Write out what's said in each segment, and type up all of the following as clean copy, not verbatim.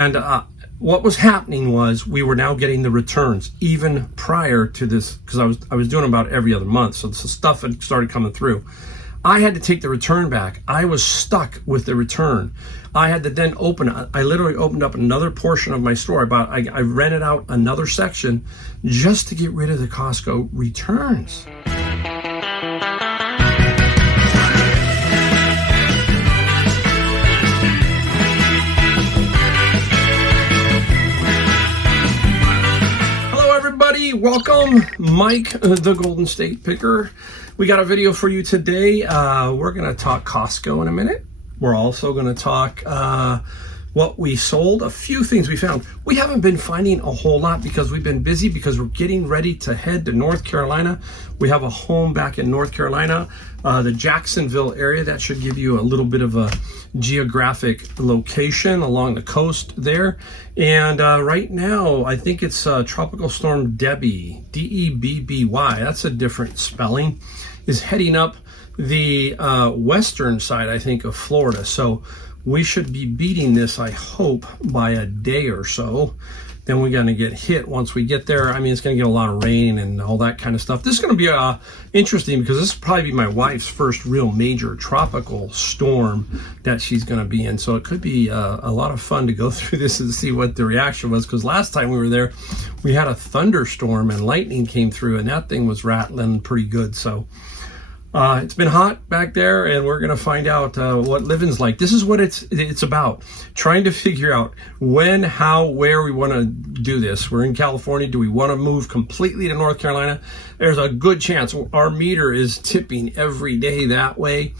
And what was happening was we were now getting the returns even prior to this, because I was doing about every other month, so the stuff had started coming through. I had to take the return back. I was stuck with the return. I had to then I literally opened up another portion of my store. I rented out another section just to get rid of the Costco returns. Welcome, Mike, the Golden State Picker. We got a video for you today. We're going to talk Costco in a minute. We're also going to talk what we sold, a few things we found. We haven't been finding a whole lot because we've been busy because we're getting ready to head to North Carolina. We have a home back in North Carolina, the Jacksonville area. That should give you a little bit of a geographic location along the coast there. And right now, I think it's Tropical Storm Debbie, D-E-B-B-Y, that's a different spelling, is heading up the western side, I think, of Florida. So we should be beating this, I hope, by a day or so. Then we're going to get hit once we get there. I mean, it's going to get a lot of rain and all that kind of stuff. This is going to be interesting because this will probably be my wife's first real major tropical storm that she's going to be in. So it could be a lot of fun to go through this and see what the reaction was. Because last time we were there, we had a thunderstorm and lightning came through and that thing was rattling pretty good. So it's been hot back there, and we're going to find out what living's like. This is what it's about, trying to figure out when, how, where we want to do this. We're in California. Do we want to move completely to North Carolina? There's a good chance. Our meter is tipping every day that way.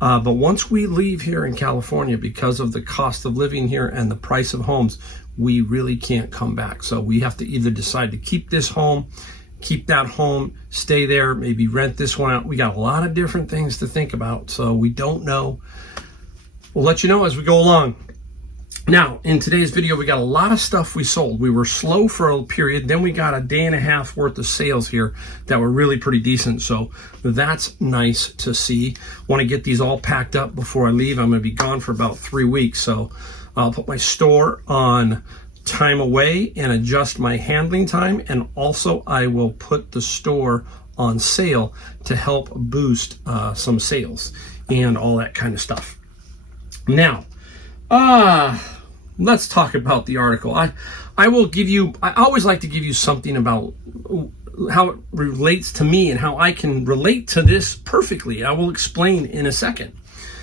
But once we leave here in California, because of the cost of living here and the price of homes, we really can't come back. So we have to either decide to keep this home, keep that home, stay there, maybe rent this one out. We got a lot of different things to think about, so we don't know. We'll let you know as we go along. Now, in today's video, we got a lot of stuff we sold. We were slow for a period, then we got a day and a half worth of sales here that were really pretty decent, so that's nice to see. Want to get these all packed up before I leave. I'm going to be gone for about 3 weeks, so I'll put my store on time away and adjust my handling time, and also I will put the store on sale to help boost some sales and all that kind of stuff. Now let's talk about the article. I will give you, I always like to give you something about how it relates to me and how I can relate to this perfectly. I will explain in a second.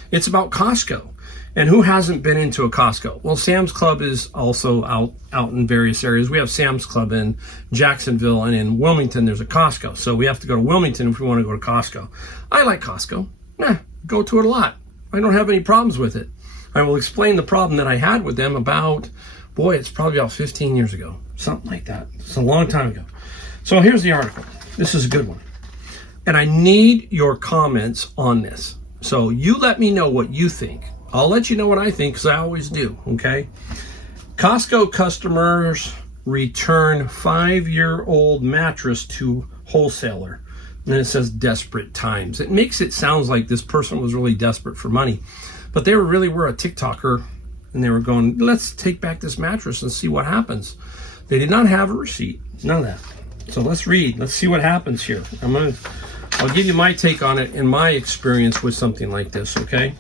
It's about Costco. And who hasn't been into a Costco? Well, Sam's Club is also out in various areas. We have Sam's Club in Jacksonville, and in Wilmington, there's a Costco. So we have to go to Wilmington if we want to go to Costco. I like Costco. Go to it a lot. I don't have any problems with it. I will explain the problem that I had with them about, boy, it's probably about 15 years ago. Something like that. It's a long time ago. So here's the article. This is a good one. And I need your comments on this. So you let me know what you think. I'll let you know what I think, because I always do, okay? Costco customers return 5-year-old mattress to wholesaler. And then it says desperate times. It makes it sound like this person was really desperate for money. But they really were a TikToker, and they were going, let's take back this mattress and see what happens. They did not have a receipt, none of that. So let's read, let's see what happens here. I'll give you my take on it and my experience with something like this, okay?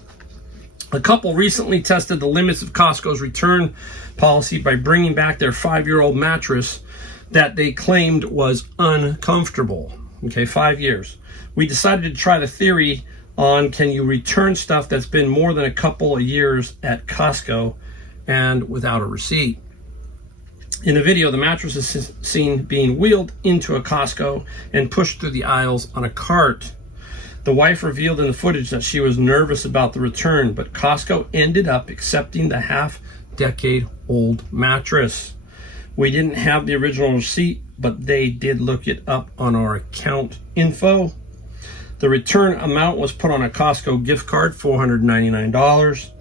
A couple recently tested the limits of Costco's return policy by bringing back their 5-year-old mattress that they claimed was uncomfortable. Okay, 5 years. We decided to try the theory on, can you return stuff that's been more than a couple of years at Costco and without a receipt? In the video, the mattress is seen being wheeled into a Costco and pushed through the aisles on a cart. The wife revealed in the footage that she was nervous about the return, but Costco ended up accepting the half-decade-old mattress. We didn't have the original receipt, but they did look it up on our account info. The return amount was put on a Costco gift card, $499,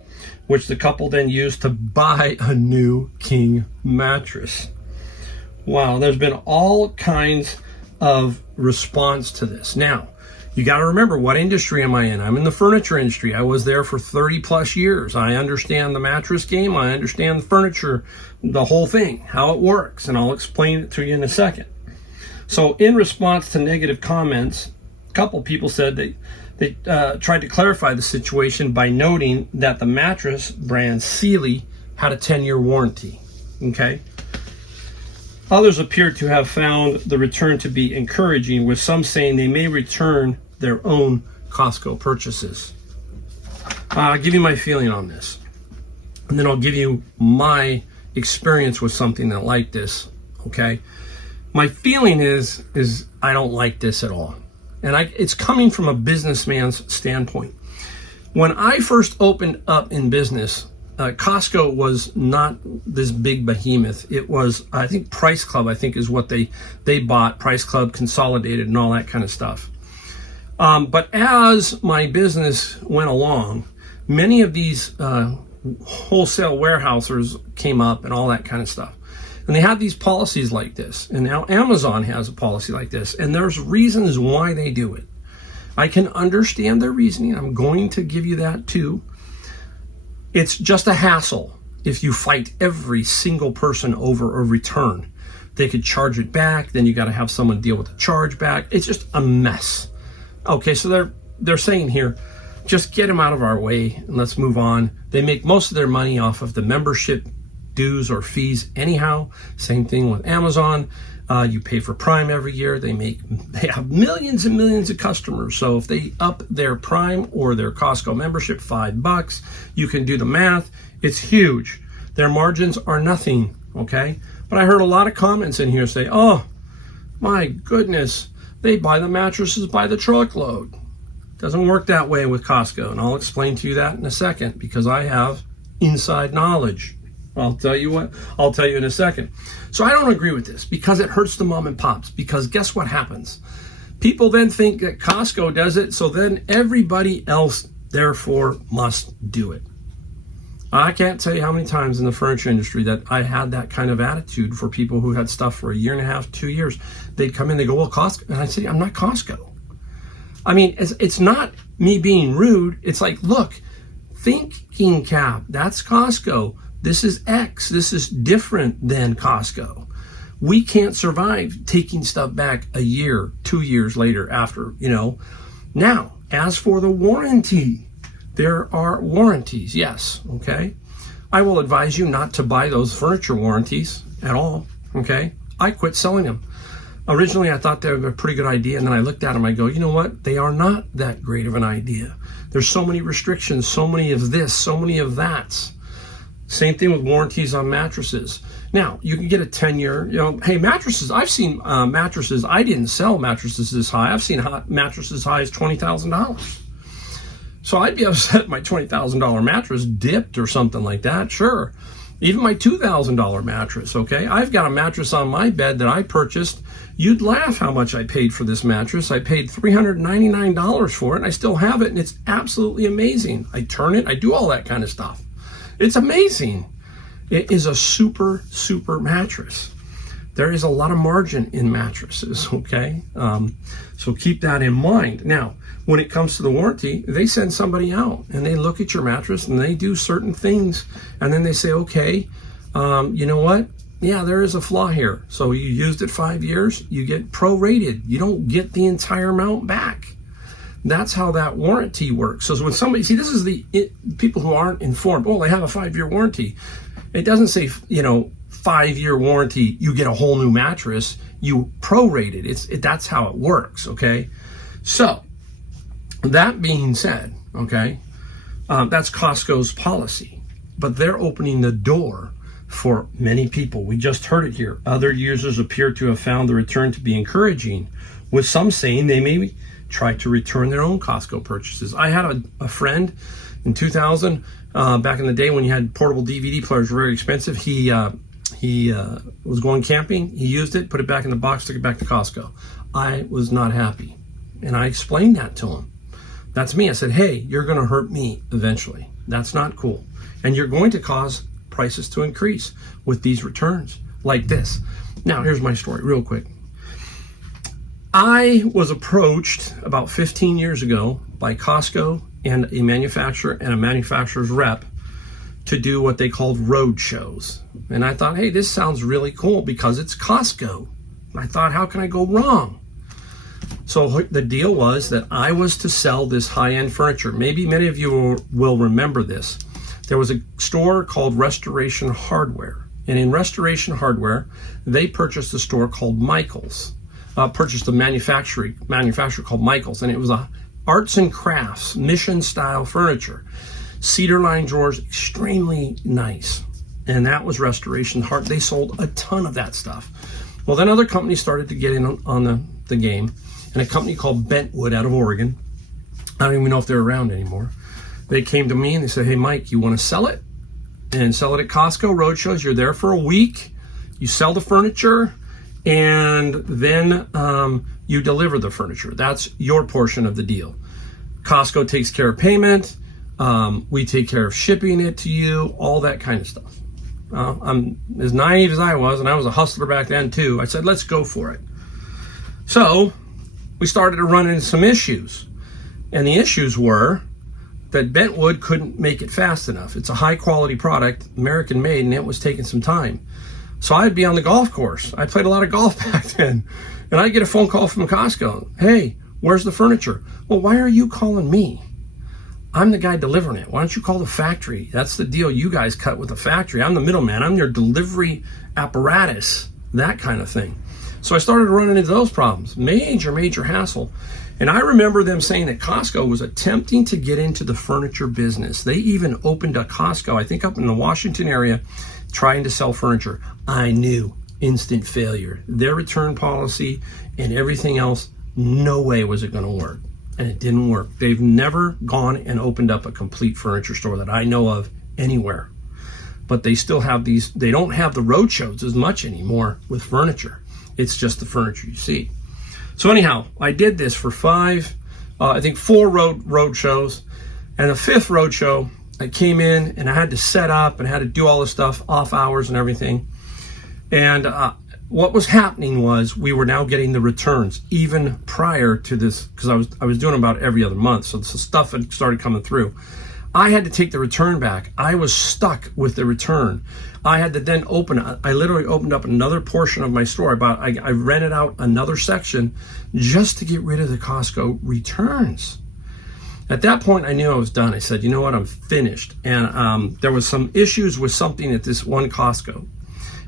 which the couple then used to buy a new king mattress. Wow, there's been all kinds of response to this. Now, You got to remember, what industry am I in? I'm in the furniture industry. I was there for 30 plus years. I understand the mattress game. I understand the furniture, the whole thing, how it works, and I'll explain it to you in a second. So in response to negative comments, a couple people said they tried to clarify the situation by noting that the mattress brand Sealy had a 10-year warranty. Okay. Others appeared to have found the return to be encouraging, with some saying they may return their own Costco purchases. I'll give you my feeling on this, and then I'll give you my experience with something that like this. Okay. My feeling is I don't like this at all. And it's coming from a businessman's standpoint. When I first opened up in business, Costco was not this big behemoth. It was, I think, Price Club, I think, is what they bought. Price Club, Consolidated, and all that kind of stuff. But as my business went along, many of these wholesale warehousers came up and all that kind of stuff. And they had these policies like this. And now Amazon has a policy like this. And there's reasons why they do it. I can understand their reasoning. I'm going to give you that too. It's just a hassle if you fight every single person over a return. They could charge it back. Then you got to have someone deal with the charge back. It's just a mess. Okay, so they're saying here, just get them out of our way and let's move on. They make most of their money off of the membership dues or fees anyhow. Same thing with Amazon. You pay for Prime every year. They have millions and millions of customers. So if they up their Prime or their Costco membership $5, you can do the math. It's huge. Their margins are nothing. Okay. But I heard a lot of comments in here say, oh my goodness, they buy the mattresses by the truckload. Doesn't work that way with Costco. And I'll explain to you that in a second because I have inside knowledge. I'll tell you in a second. So I don't agree with this because it hurts the mom and pops. Because guess what happens? People then think that Costco does it, so then everybody else therefore must do it. I can't tell you how many times in the furniture industry that I had that kind of attitude for people who had stuff for a year and a half, 2 years. They'd come in, they go, well, Costco. And I'd say, I'm not Costco. I mean, it's not me being rude. It's like, look, thinking cap, that's Costco. This is X. This is different than Costco. We can't survive taking stuff back a year, 2 years later after, Now, as for the warranty, there are warranties, yes, okay? I will advise you not to buy those furniture warranties at all, okay? I quit selling them. Originally, I thought they were a pretty good idea, and then I looked at them, I go, you know what? They are not that great of an idea. There's so many restrictions, so many of this, so many of that. Same thing with warranties on mattresses. Now, you can get a 10-year, hey, mattresses, I've seen mattresses, I didn't sell mattresses this high. I've seen mattresses as high as $20,000. So I'd be upset if my $20,000 mattress dipped or something like that, sure. Even my $2,000 mattress, okay? I've got a mattress on my bed that I purchased. You'd laugh how much I paid for this mattress. I paid $399 for it, and I still have it, and it's absolutely amazing. I turn it, I do all that kind of stuff. It's amazing. It is a super, super mattress. There is a lot of margin in mattresses, okay? So keep that in mind. Now, when it comes to the warranty, they send somebody out and they look at your mattress and they do certain things. And then they say, okay, you know what? Yeah, there is a flaw here. So you used it 5 years, you get prorated. You don't get the entire amount back. That's how that warranty works. So when somebody, see, this is the people who aren't informed. Oh, they have a 5-year warranty. It doesn't say, 5-year warranty, you get a whole new mattress. You prorate it. That's how it works, okay? So that being said, okay, that's Costco's policy. But they're opening the door for many people. We just heard it here. Other users appear to have found the return to be encouraging, with some saying they may try to return their own Costco purchases. I had a friend in 2000, back in the day when you had portable DVD players were very expensive. He was going camping. He used it, put it back in the box, took it back to Costco. I was not happy. And I explained that to him. That's me. I said, hey, you're going to hurt me eventually. That's not cool. And you're going to cause prices to increase with these returns like this. Now, here's my story real quick. I was approached about 15 years ago by Costco and a manufacturer and a manufacturer's rep to do what they called road shows. And I thought, hey, this sounds really cool because it's Costco. I thought, how can I go wrong? So the deal was that I was to sell this high-end furniture. Maybe many of you will remember this. There was a store called Restoration Hardware. And in Restoration Hardware, they purchased a store called Michael's. Purchased a manufacturer called Michael's. And it was a arts and crafts, mission-style furniture. Cedar line drawers, extremely nice. And that was Restoration Hardware. They sold a ton of that stuff. Well, then other companies started to get in on the game. And a company called Bentwood out of Oregon, I don't even know if they're around anymore. They came to me and they said, hey, Mike, you want to sell it? And sell it at Costco roadshows. You're there for a week. You sell the furniture, and then you deliver the furniture. That's your portion of the deal. Costco takes care of payment. We take care of shipping it to you, all that kind of stuff. I'm as naive as I was, and I was a hustler back then too. I said, let's go for it. So we started to run into some issues. And the issues were that Bentwood couldn't make it fast enough. It's a high quality product, American made, and it was taking some time. So I'd be on the golf course. I played a lot of golf back then. And I'd get a phone call from Costco. Hey, where's the furniture? Well, why are you calling me? I'm the guy delivering it. Why don't you call the factory? That's the deal you guys cut with the factory. I'm the middleman. I'm your delivery apparatus, that kind of thing. So I started running into those problems. Major hassle. And I remember them saying that Costco was attempting to get into the furniture business. They even opened a Costco, I think up in the Washington area, trying to sell furniture. I knew, instant failure. Their return policy and everything else, no way was it going to work. And it didn't work. They've never gone and opened up a complete furniture store that I know of anywhere. But they still have these, they don't have the road shows as much anymore with furniture. It's just the furniture you see. So anyhow, I did this for four road shows. And the fifth road show, I came in and I had to set up and I had to do all this stuff, off hours and everything. And what was happening was we were now getting the returns even prior to this, because I was doing about every other month. So the stuff had started coming through. I had to take the return back. I was stuck with the return. I had to then I literally opened up another portion of my store. I rented out another section just to get rid of the Costco returns. At that point, I knew I was done. I said, you know what, I'm finished. And there was some issues with something at this one Costco.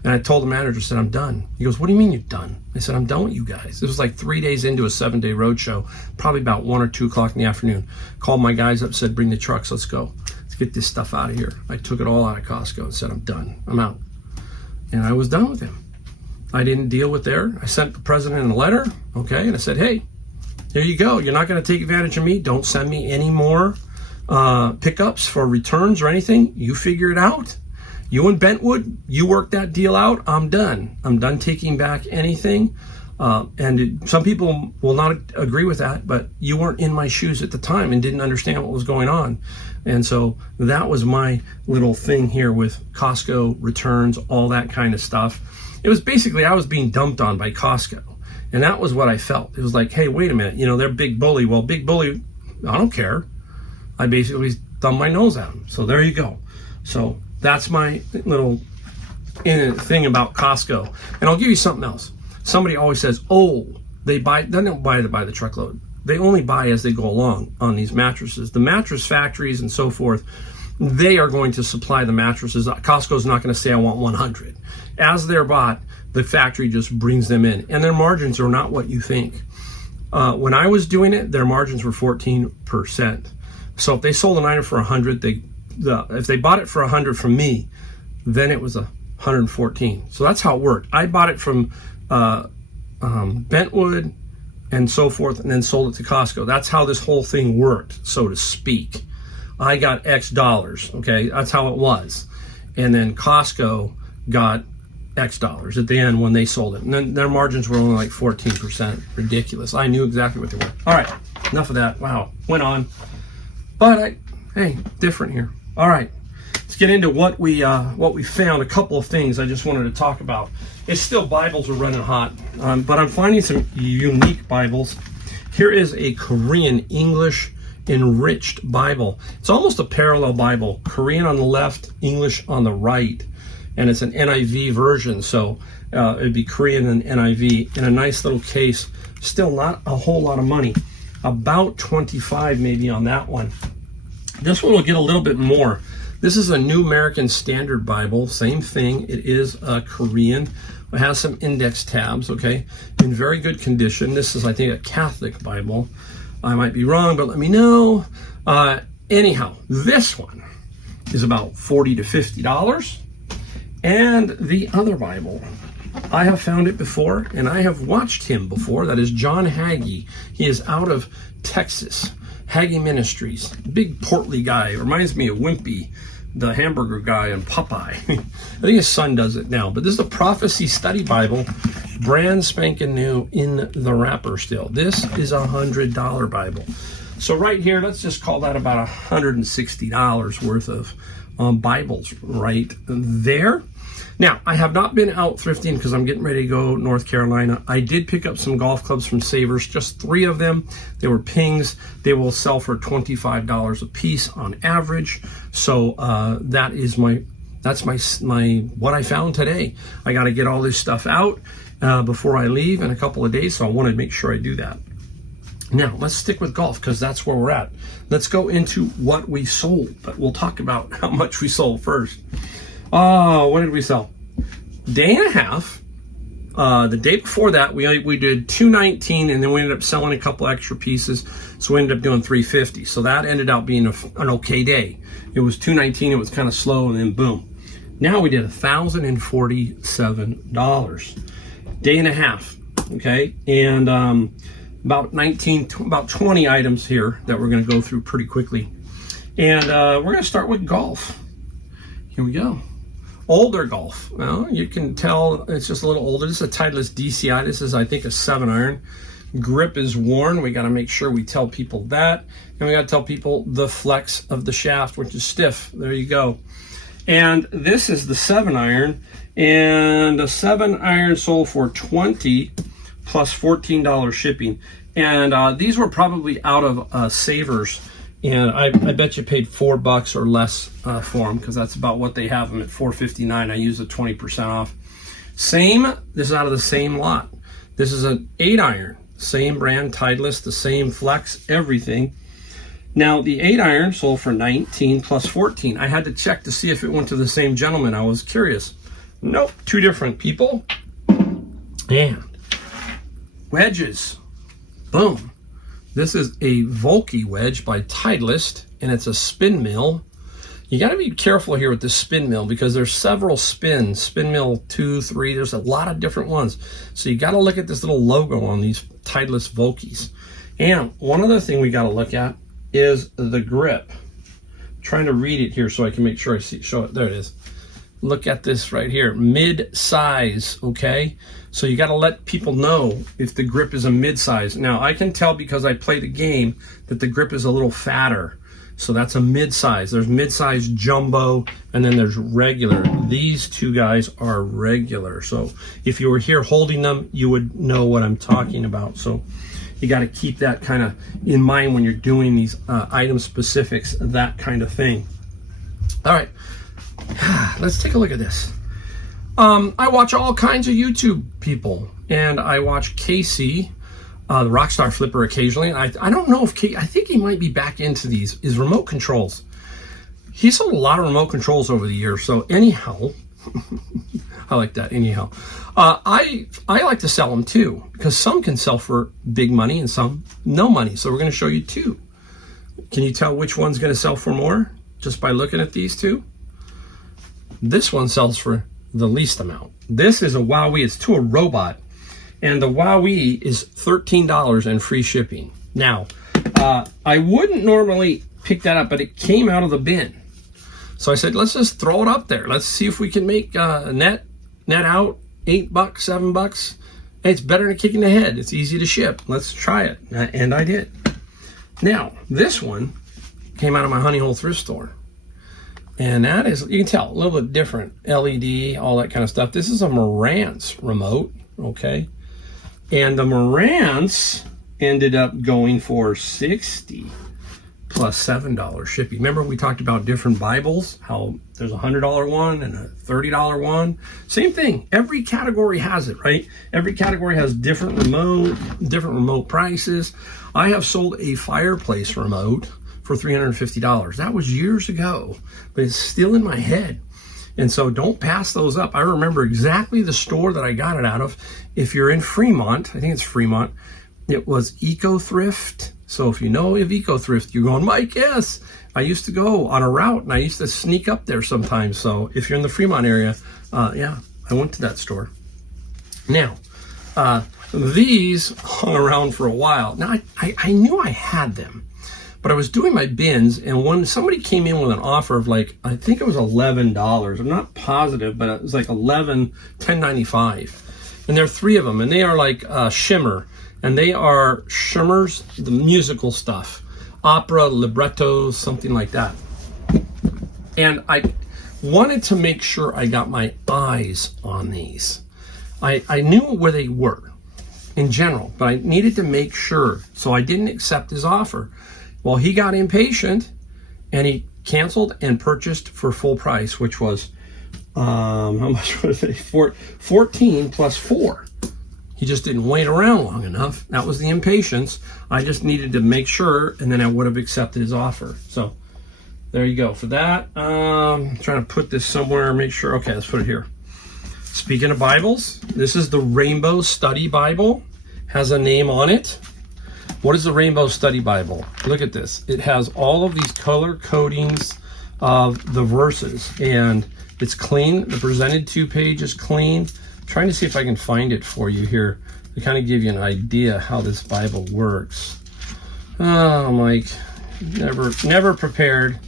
And I told the manager, I said, I'm done. He goes, what do you mean you're done? I said, I'm done with you guys. It was like 3 days into a 7-day road show, probably about 1 or 2 o'clock in the afternoon. Called my guys up, said, bring the trucks, let's go. Let's get this stuff out of here. I took it all out of Costco and said, I'm done, I'm out. And I was done with him. I didn't deal with I sent the president a letter, okay, and I said, hey, here you go. You're not gonna take advantage of me. Don't send me any more pickups for returns or anything. You figure it out. You and Bentwood, you work that deal out. I'm done. I'm done taking back anything. Some people will not agree with that, but you weren't in my shoes at the time and didn't understand what was going on. And so that was my little thing here with Costco returns, all that kind of stuff. It was basically, I was being dumped on by Costco. And that was what I felt. It was like, hey, wait a minute, they're big bully. Well, big bully, I don't care. I basically thumbed my nose at them. So there you go. So that's my little thing about Costco. And I'll give you something else. Somebody always says, oh, they don't buy the truckload. They only buy as they go along on these mattresses. The mattress factories and so forth, they are going to supply the mattresses. Costco's not going to say, I want 100. As they're bought, the factory just brings them in. And their margins are not what you think. When I was doing it, their margins were 14%. So if they sold an item for 100, if they bought it for 100 from me, then it was 114. So that's how it worked. I bought it from Bentwood and so forth, and then sold it to Costco. That's how this whole thing worked, so to speak. I got X dollars, okay? That's how it was. And then Costco got X dollars at the end when they sold it. And then their margins were only like 14%. Ridiculous. I knew exactly what they were. All right, enough of that. Wow, went on. But hey, different here. All right. let's get into what we found. A couple of things I just wanted to talk about. It's still Bibles are running hot, but I'm finding some unique Bibles. Here is a Korean English enriched Bible. It's almost a parallel Bible. Korean on the left, English on the right, and it's an NIV version. So it'd be Korean and NIV in a nice little case. Still not a whole lot of money. About 25 maybe on that one. This one will get a little bit more. This is a New American Standard Bible. Same thing. It is Korean. It has some index tabs, okay? In very good condition. This is, I think, a Catholic Bible. I might be wrong, but let me know. Anyhow, this one is about $40 to $50. And the other Bible, I have found it before, and I have watched him before. That is John Hagee. He is out of Texas. Hagee Ministries. Big portly guy. Reminds me of Wimpy, the hamburger guy in Popeye. I think his son does it now. But this is a Prophecy Study Bible. Brand spanking new in the wrapper still. This is a $100 Bible. So right here, let's just call that about $160 worth of Bibles right there. Now, I have not been out thrifting because I'm getting ready to go North Carolina. I did pick up some golf clubs from Savers, just 3 of them. They were pings. They will sell for $25 a piece on average. So that's my what I found today. I got to get all this stuff out before I leave in a couple of days, so I want to make sure I do that. Now, let's stick with golf because that's where we're at. Let's go into what we sold, but we'll talk about how much we sold first. Oh, what did we sell? Day and a half. The day before that, we did $219, and then we ended up selling a couple extra pieces, so we ended up doing $350. So that ended up being an okay day. It was $219. It was kind of slow, and then boom. Now we did $1,047. Day and a half. Okay, and about 20 items here that we're going to go through pretty quickly, and we're going to start with golf. Here we go. Older golf. Well, you can tell it's just a little older. This is a Titleist DCI. This is, I think, a 7-iron. Grip is worn. We got to make sure we tell people that. And we got to tell people the flex of the shaft, which is stiff. There you go. And this is the 7-iron. And a 7-iron sold for $20 plus $14 shipping. And these were probably out of Savers. And I bet you paid $4 or less for them because that's about what they have them at $4.59. I use a 20% off. Same, this is out of the same lot. This is an 8-iron, same brand, Titleist, the same flex, everything. Now the 8-iron sold for $19 plus $14. I had to check to see if it went to the same gentleman. I was curious. Nope, 2 different people. And wedges, boom. This is a Volkey wedge by Titleist, and it's a spin mill. You got to be careful here with this spin mill because there's several spins. Spin mill 2, 3, there's a lot of different ones. So you got to look at this little logo on these Titleist Volkeys. And one other thing we got to look at is the grip. I'm trying to read it here so I can make sure I show it. There it is. Look at this right here, mid-size, okay? So you gotta let people know if the grip is a mid-size. Now, I can tell because I play the game that the grip is a little fatter. So that's a mid-size. There's mid-size jumbo, and then there's regular. These 2 guys are regular. So if you were here holding them, you would know what I'm talking about. So you gotta keep that kind of in mind when you're doing these item specifics, that kind of thing. All right. Let's take a look at this. I watch all kinds of YouTube people, and I watch Casey, the Rockstar Flipper, occasionally. And I don't know if I think he might be back into these, is remote controls. He sold a lot of remote controls over the years. So anyhow, I like that. Anyhow, I like to sell them too, because some can sell for big money and some no money. So we're going to show you 2. Can you tell which one's going to sell for more just by looking at these 2? This one sells for the least amount. This is a Wowee. It's to a robot. And the Wowee is $13 and free shipping. Now, I wouldn't normally pick that up, but it came out of the bin. So I said, let's just throw it up there. Let's see if we can make net out $8, $7. It's better than a kick in the head. It's easy to ship. Let's try it. And I did. Now, this one came out of my Honey Hole thrift store. And that is, you can tell, a little bit different. LED, all that kind of stuff. This is a Marantz remote, okay? And the Marantz ended up going for $60 plus $7 shipping. Remember we talked about different Bibles, how there's a $100 one and a $30 one. Same thing. Every category has it, right? Every category has different remote prices. I have sold a fireplace remote for $350. That was years ago, but it's still in my head. And so don't pass those up. I remember exactly the store that I got it out of. If you're in Fremont, I think it's Fremont, it was Thrift. So if you know of Thrift, you're going, Mike, yes. I used to go on a route and I used to sneak up there sometimes. So if you're in the Fremont area, yeah, I went to that store. Now, these hung around for a while. Now, I knew I had them, but I was doing my bins, and when somebody came in with an offer of like, I think it was $11. I'm not positive, but it was like $10.95. And there are 3 of them, and they are like shimmer. And they are shimmers, the musical stuff, opera, librettos, something like that. And I wanted to make sure I got my eyes on these. I knew where they were in general, but I needed to make sure. So I didn't accept his offer. Well, he got impatient and he canceled and purchased for full price, which was, how much was it? 14 plus 4. He just didn't wait around long enough. That was the impatience. I just needed to make sure, and then I would have accepted his offer. So there you go for that. Trying to put this somewhere, make sure. Okay, let's put it here. Speaking of Bibles, this is the Rainbow Study Bible. Has a name on it. What is the Rainbow Study Bible? Look at this. It has all of these color codings of the verses, and it's clean. The presented 2 page is clean. Trying to see if I can find it for you here to kind of give you an idea how this Bible works. Oh, Mike, never prepared.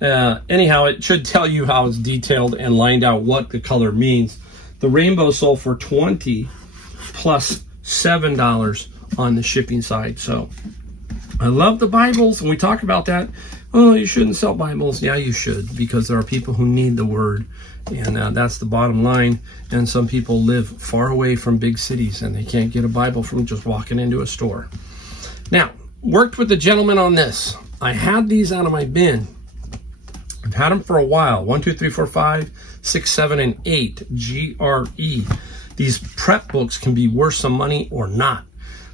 Anyhow, it should tell you how it's detailed and lined out what the color means. The rainbow sold for $20 plus $7 on the shipping side. So I love the Bibles, and we talk about that. Oh, you shouldn't sell Bibles. Yeah, you should, because there are people who need the word. And that's the bottom line. And some people live far away from big cities and they can't get a Bible from just walking into a store. Now, worked with the gentleman on this. I had these out of my bin. I've had them for a while. 1, 2, 3, 4, 5, 6, 7, and 8. GRE. These prep books can be worth some money or not.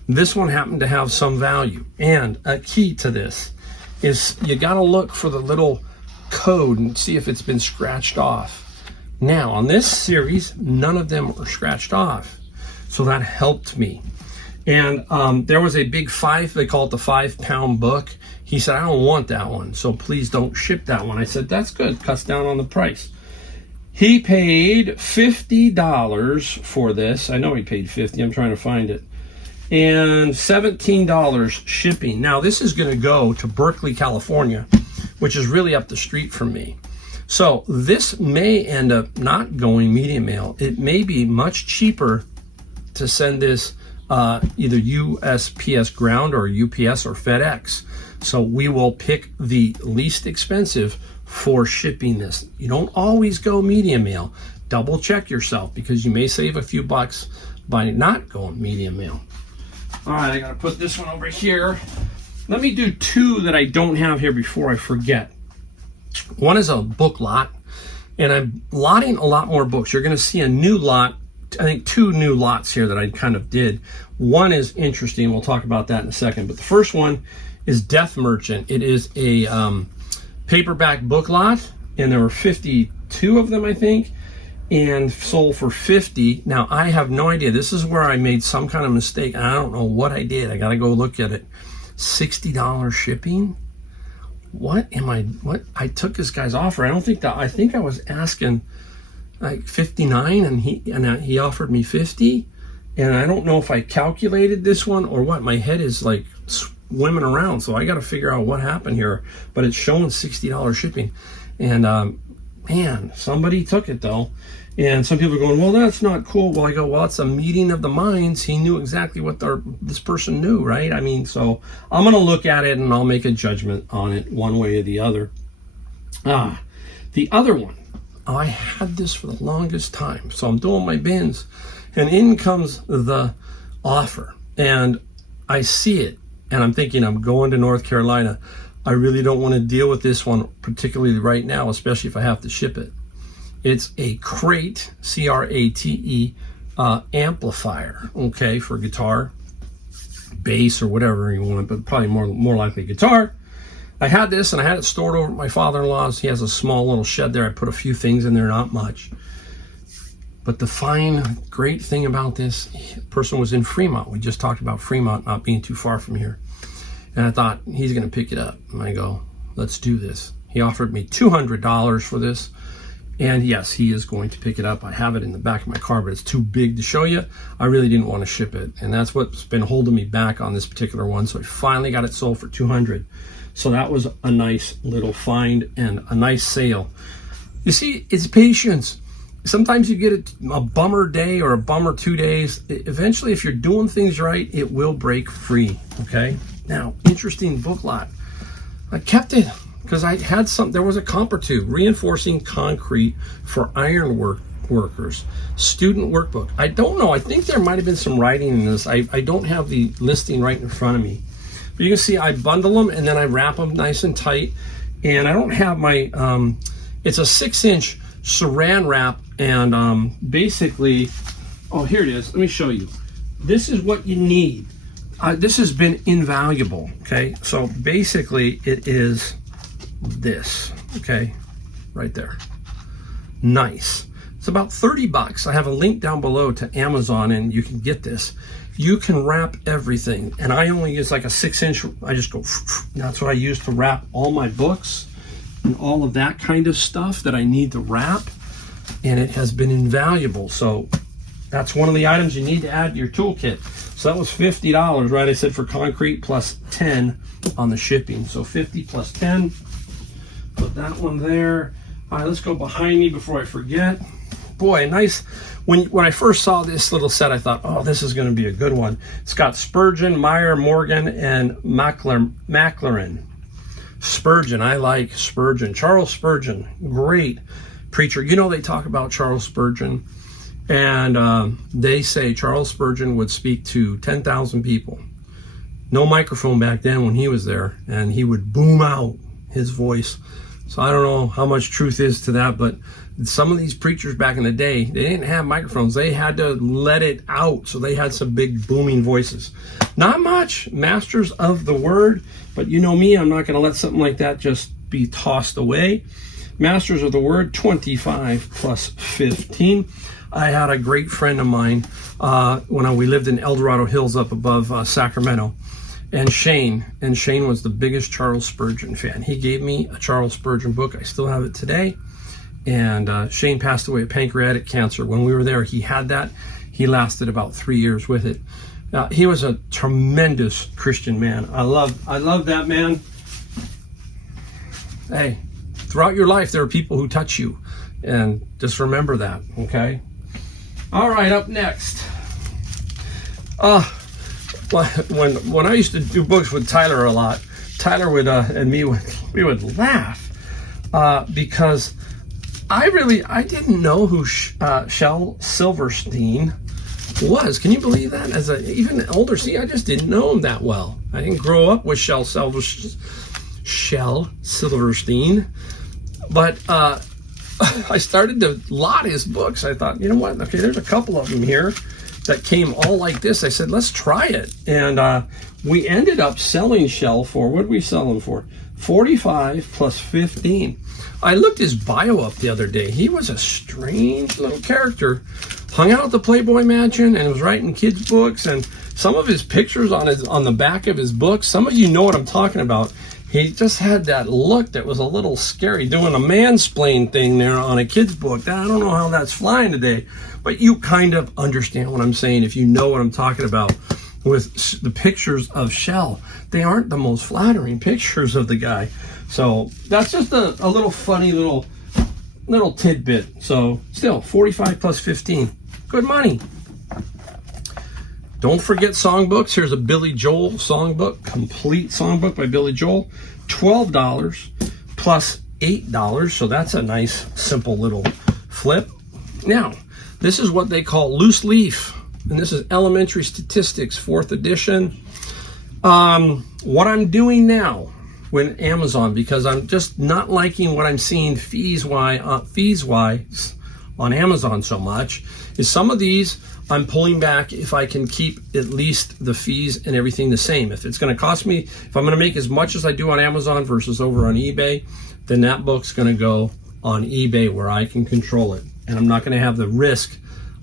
This one happened to have some value. And a key to this is you got to look for the little code and see if it's been scratched off. Now, on this series, none of them were scratched off. So that helped me. And there was a big they call it the 5-pound book. He said, I don't want that one, so please don't ship that one. I said, that's good, cuts down on the price. He paid $50 for this. I know he paid $50, I'm trying to find it. And $17 shipping. Now, this is gonna go to Berkeley, California, which is really up the street from me. So this may end up not going media mail. It may be much cheaper to send this either USPS ground or UPS or FedEx. So we will pick the least expensive for shipping this. You don't always go media mail. Double check yourself, because you may save a few bucks by not going media mail. All right, I gotta put this one over here. Let me do 2 that I don't have here before I forget. One is a book lot, and I'm lotting a lot more books. You're going to see a new lot, I think 2 new lots here that I kind of did. One is interesting. We'll talk about that in a second. But the first one is Death Merchant. It is a paperback book lot, and there were 52 of them, I think, and sold for $50. Now, I have no idea. This is where I made some kind of mistake. I don't know what I did. I got to go look at it. $60 shipping? What I took this guy's offer. I think I was asking like 59 and he offered me 50, and I don't know if I calculated this one or what. My head is like swimming around, so I got to figure out what happened here, but it's showing $60 shipping. And man, somebody took it though. And some people are going, well, that's not cool. Well, I go, well, it's a meeting of the minds. He knew exactly what this person knew, right? I mean, so I'm going to look at it and I'll make a judgment on it one way or the other. The other one, I had this for the longest time. So I'm doing my bins, and in comes the offer. And I see it, and I'm thinking, I'm going to North Carolina. I really don't want to deal with this one, particularly right now, especially if I have to ship it. It's a Crate, C-R-A-T-E, amplifier, okay, for guitar, bass, or whatever you want, but probably more likely guitar. I had this, and I had it stored over at my father-in-law's. He has a small little shed there. I put a few things in there, not much. But the great thing about this person was in Fremont. We just talked about Fremont not being too far from here. And I thought, he's going to pick it up. And I go, let's do this. He offered me $200 for this. And yes, he is going to pick it up. I have it in the back of my car, but it's too big to show you. I really didn't want to ship it. And that's what's been holding me back on this particular one. So I finally got it sold for $200. So that was a nice little find and a nice sale. You see, it's patience. Sometimes you get a bummer day or a bummer 2 days. Eventually, if you're doing things right, it will break free, okay? Now, interesting book lot. I kept it because I had there was a comp or two. Reinforcing Concrete for Iron Workers. Student workbook. I don't know. I think there might have been some writing in this. I don't have the listing right in front of me. But you can see I bundle them and then I wrap them nice and tight. And I don't have my, it's a 6-inch saran wrap, and basically, oh, here it is. Let me show you. This is what you need. This has been invaluable, okay? So basically, it is this, okay? Right there. Nice. It's about $30. I have a link down below to Amazon, and you can get this. You can wrap everything, and I only use like a 6-inch. I just go, that's what I use to wrap all my books and all of that kind of stuff that I need to wrap, and it has been invaluable. So that's one of the items you need to add to your toolkit. So that was $50, right? I said for concrete plus 10 on the shipping. So 50 plus 10, put that one there. All right, let's go behind me before I forget. Boy, nice. When I first saw this little set, I thought, oh, this is going to be a good one. It's got Spurgeon, Meyer, Morgan, and Maclaren. Spurgeon, I like Spurgeon. Charles Spurgeon, great preacher. You know, they talk about Charles Spurgeon, and they say Charles Spurgeon would speak to 10,000 people. No microphone back then when he was there, and he would boom out his voice. So I don't know how much truth is to that, but some of these preachers back in the day, they didn't have microphones. They had to let it out, so they had some big booming voices. Not much, masters of the word, but you know me, I'm not going to let something like that just be tossed away. Masters of the word, 25 plus 15. I had a great friend of mine when we lived in El Dorado Hills up above Sacramento, and Shane was the biggest Charles Spurgeon fan. He gave me a Charles Spurgeon book. I still have it today. And Shane passed away of pancreatic cancer. When we were there, he had that. He lasted about 3 years with it. He was a tremendous Christian man. I love that man. Hey, throughout your life, there are people who touch you, and just remember that, okay? All right, up next. When I used to do books with Tyler a lot, Tyler would and me we would laugh because I didn't know who Shel Silverstein was. Can you believe that? As even older, I just didn't know him that well. I didn't grow up with Shel Silverstein, but I started to lot his books. I thought, you know what? Okay, there's a couple of them here that came all like this. I said, let's try it, and we ended up selling Shel for, what did we sell him for? 45 plus 15. I looked his bio up the other day. He was a strange little character. Hung out at the Playboy Mansion and was writing kids' books, and some of his pictures on the back of his books, some of you know what I'm talking about. He just had that look that was a little scary, doing a mansplain thing there on a kid's book. I don't know how that's flying today, but you kind of understand what I'm saying if you know what I'm talking about. With the pictures of Shel, they aren't the most flattering pictures of the guy. So that's just a little funny little tidbit. So still, 45 plus 15, good money. Don't forget songbooks. Here's a Billy Joel songbook, complete songbook by Billy Joel, $12 plus $8. So that's a nice, simple little flip. Now, this is what they call loose leaf. And this is Elementary Statistics, 4th edition. What I'm doing now with Amazon, because I'm just not liking what I'm seeing fees-wise on Amazon so much, is some of these I'm pulling back if I can keep at least the fees and everything the same. If it's going to cost me, if I'm going to make as much as I do on Amazon versus over on eBay, then that book's going to go on eBay where I can control it. And I'm not going to have the risk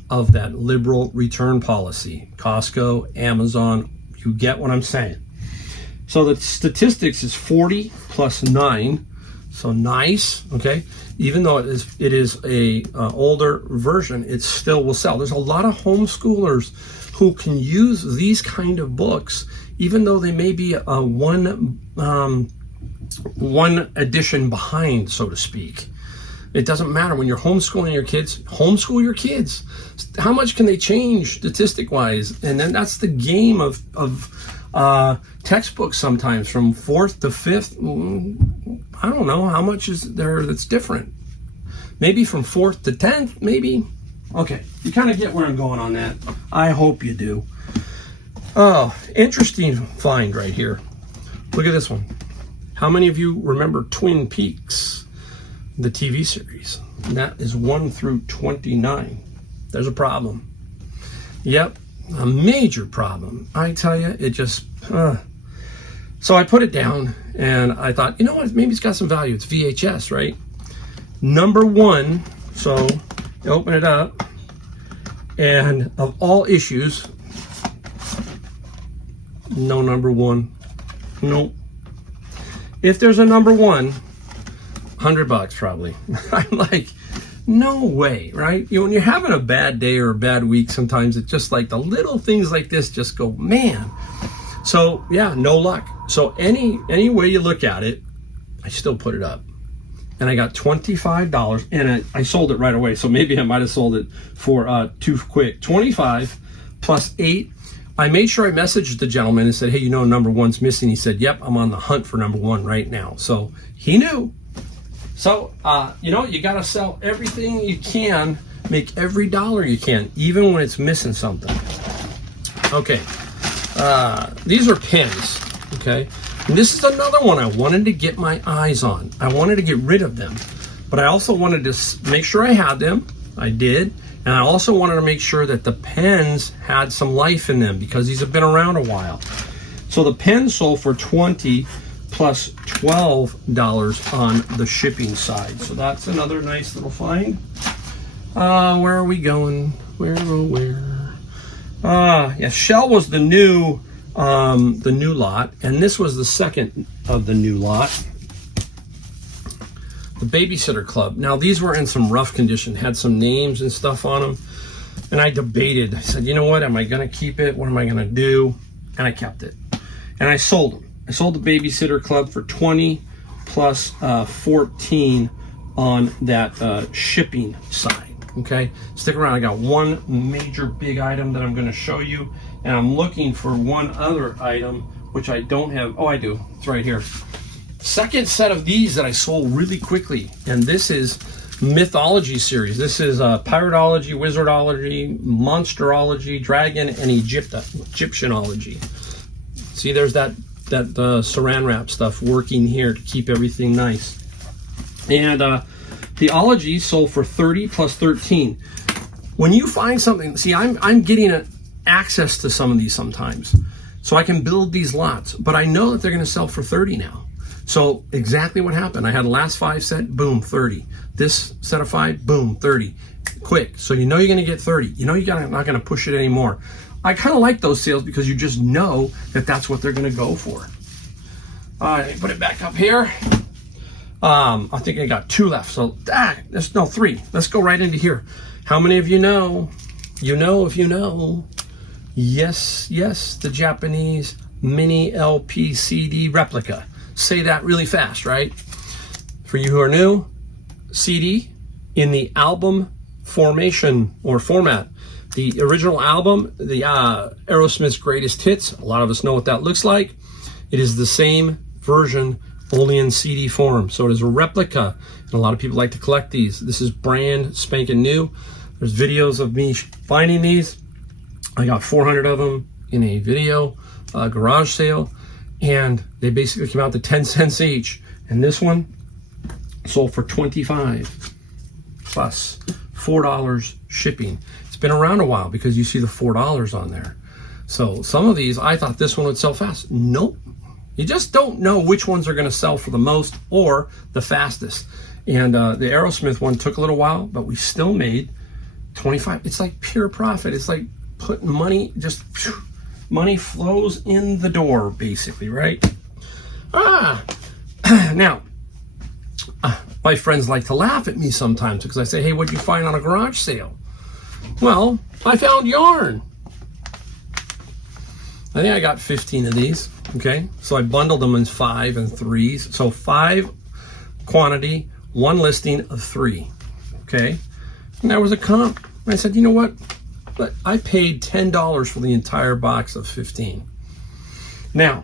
of that liberal return policy. Costco, Amazon, you get what I'm saying. So the statistics is 40 plus 9, so nice, okay? Even though it is a older version, it still will sell. There's a lot of homeschoolers who can use these kind of books, even though they may be one edition behind, so to speak. It doesn't matter when you're homeschooling your kids. Homeschool your kids. How much can they change statistic-wise? And then that's the game of textbooks sometimes from 4th to 5th. I don't know how much is there that's different. Maybe from 4th to 10th, maybe. Okay, you kind of get where I'm going on that. I hope you do. Oh, interesting find right here. Look at this one. How many of you remember Twin Peaks, the TV series? And that is 1 through 29. There's a problem. Yep, a major problem. I tell you, it just... So I put it down, and I thought, you know what? Maybe it's got some value. It's VHS, right? Number 1. So you open it up, and of all issues, no number 1. Nope. If there's a number 1, $100 probably. I'm like, no way, right? When you're having a bad day or a bad week, sometimes it's just like the little things like this just go, man. So yeah, no luck. So any way you look at it, I still put it up. And I got $25, and I sold it right away. So maybe I might have sold it for too quick. 25 plus 8. I made sure I messaged the gentleman and said, hey, you know, number 1's missing. He said, yep, I'm on the hunt for number 1 right now. So he knew. So, you know, you got to sell everything you can, make every dollar you can, even when it's missing something. Okay. These are pens, okay? And this is another one I wanted to get my eyes on. I wanted to get rid of them, but I also wanted to make sure I had them. I did. And I also wanted to make sure that the pens had some life in them because these have been around a while. So the pens sold for $20 plus $12 on the shipping side. So that's another nice little find. Where are we going? Where? Yeah, Shell was the new lot, and this was the second of the new lot. The Babysitter Club. Now these were in some rough condition, had some names and stuff on them, and I debated. I said, you know what? Am I going to keep it? What am I going to do? And I kept it, and I sold them. I sold the Babysitter Club for 20 plus 14 on that shipping side. Okay, stick around. I got one major big item that I'm going to show you, and I'm looking for one other item which I don't have. Oh, I do. It's right here. Second set of these that I sold really quickly, and this is Mythology series. This is Piratology, Wizardology, Monsterology, Dragon, and Egyptianology. See, there's that saran wrap stuff working here to keep everything nice. And the ology sold for 30 plus 13. When you find something, see, I'm getting access to some of these sometimes, so I can build these lots, but I know that they're going to sell for 30 now. So exactly what happened. I had the last 5 set, boom, 30. This set of 5, boom, 30. Quick. So you know you're going to get 30. You know you're not going to push it anymore. I kind of like those sales because you just know that that's what they're going to go for. All right, put it back up here. I think I got 2 left. So there's no 3. Let's go right into here. How many of you know? You know if you know. Yes, the Japanese mini LP CD replica. Say that really fast, right? For you who are new, CD in the album formation or format. The original album, the Aerosmith's Greatest Hits, a lot of us know what that looks like. It is the same version only in CD form. So it is a replica, and a lot of people like to collect these. This is brand spanking new. There's videos of me finding these. I got 400 of them in a video garage sale, and they basically came out to 10 cents each. And this one sold for $25 plus $4 shipping. It's been around a while because you see the $4 on there. So some of these, I thought this one would sell fast. Nope. You just don't know which ones are going to sell for the most or the fastest. And the Aerosmith one took a little while, but we still made 25. It's like pure profit. It's like putting money, just money flows in the door, basically, right? Now, my friends like to laugh at me sometimes because I say, hey, what'd you find on a garage sale? Well, I found yarn. I think I got 15 of these, okay? So I bundled them in 5 and 3s. So 5 quantity, 1 listing of 3, okay? And there was a comp. I said, you know what? But I paid $10 for the entire box of 15. Now,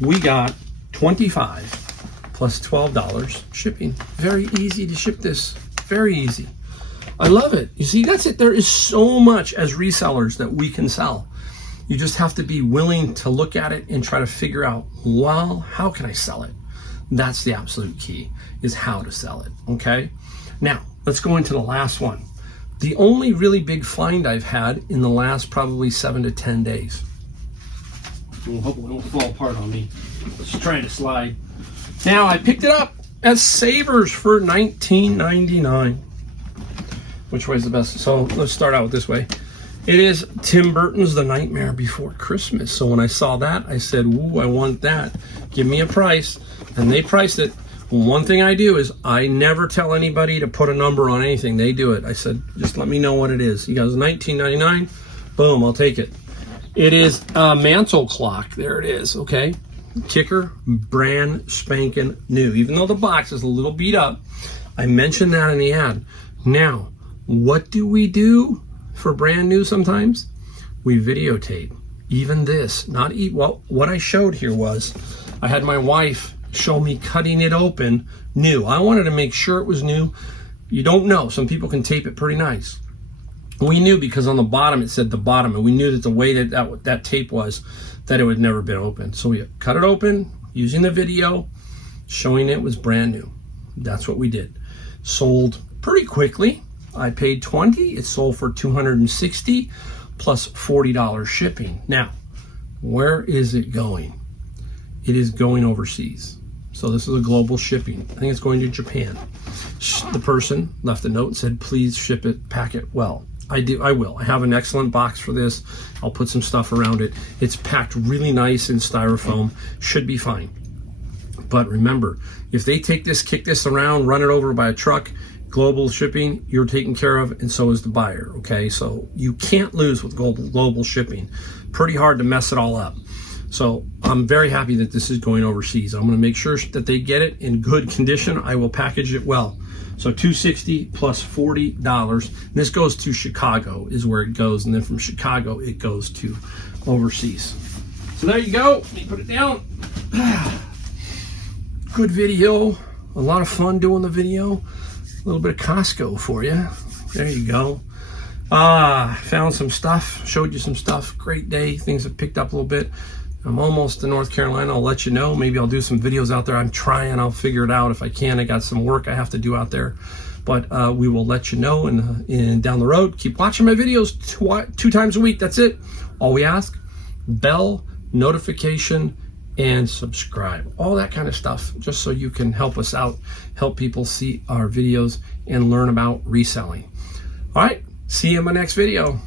we got 25 plus $12 shipping. Very easy to ship this. Very easy. I love it. You see, that's it. There is so much as resellers that we can sell. You just have to be willing to look at it and try to figure out, well, how can I sell it? That's the absolute key, is how to sell it, okay? Now, let's go into the last one. The only really big find I've had in the last probably 7 to 10 days. We'll hope it won't fall apart on me. Let's try to slide. Now, I picked it up at Savers for $19.99. Which way is the best? So let's start out with this way. It is Tim Burton's The Nightmare Before Christmas. So when I saw that, I said, ooh, I want that. Give me a price. And they priced it. One thing I do is I never tell anybody to put a number on anything. They do it. I said, just let me know what it is. He goes, $19.99. Boom, I'll take it. It is a mantle clock. There it is, okay? Kicker, brand spanking new. Even though the box is a little beat up, I mentioned that in the ad. Now, what do we do for brand new sometimes? We videotape. Even this, well, what I showed here was I had my wife show me cutting it open new. I wanted to make sure it was new. You don't know. Some people can tape it pretty nice. We knew because on the bottom it said the bottom, and we knew that the way that tape was, that it would never been open. So we cut it open using the video, showing it was brand new. That's what we did. Sold pretty quickly. I paid $20. It sold for $260 plus $40 shipping. Now, where is it going? It is going overseas. So this is a global shipping. I think it's going to Japan. The person left a note and said, please ship it, pack it well. I will. I have an excellent box for this. I'll put some stuff around it. It's packed really nice in styrofoam. Should be fine. But remember, if they take this, kick this around, run it over by a truck, global shipping, you're taken care of, and so is the buyer, okay? So you can't lose with global shipping. Pretty hard to mess it all up. So I'm very happy that this is going overseas. I'm gonna make sure that they get it in good condition. I will package it well. So $260 plus $40. This goes to Chicago is where it goes, and then from Chicago it goes to overseas. So there you go. Let me put it down. Good video. A lot of fun doing the video. A little bit of Costco for you. There you go. Found some stuff. Showed you some stuff. Great day. Things have picked up a little bit. I'm almost to North Carolina. I'll let you know. Maybe I'll do some videos out there. I'm trying. I'll figure it out if I can. I got some work I have to do out there. But we will let you know and down the road. Keep watching my videos 2 times a week. That's it. All we ask, bell, notification, and subscribe. All that kind of stuff, just so you can help us out, help people see our videos and learn about reselling. All right. See you in my next video.